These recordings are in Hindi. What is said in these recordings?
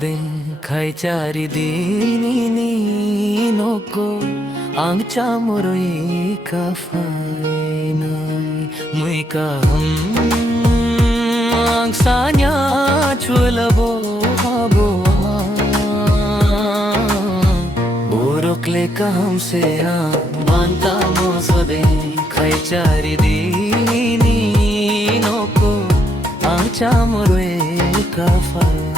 दिन खाई चारी दीनी नोको आंग चामुरोई का फाइना मुइका आंग सान्या चुलबो हाबो बोरोकले का हमसे मानता मोसो दे खाई चारी दीनी नोको आंग चामुरोई का फाइना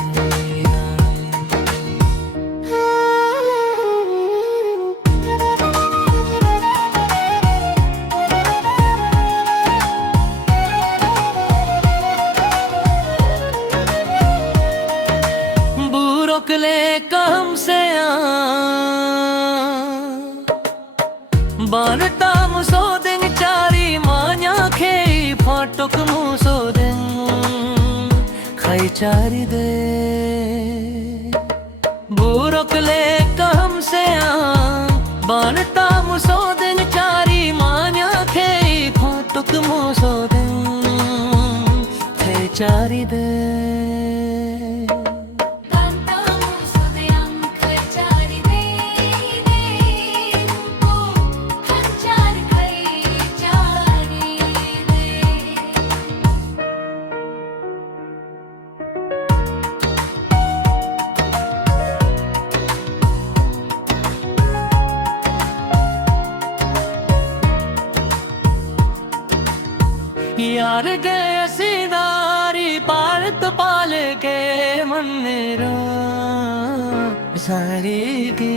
रोकले कम से बारटा मुसो दिन चारी मान्या खे फाटक मुसो दिन खाई चारी दे बुरोकले कम से बारटा मुसो दिन चारी मान्या खे फाटक मुसो दिन खाई चारी दे यार गए सीधारी पालत पाल के मन्नेरा सारी की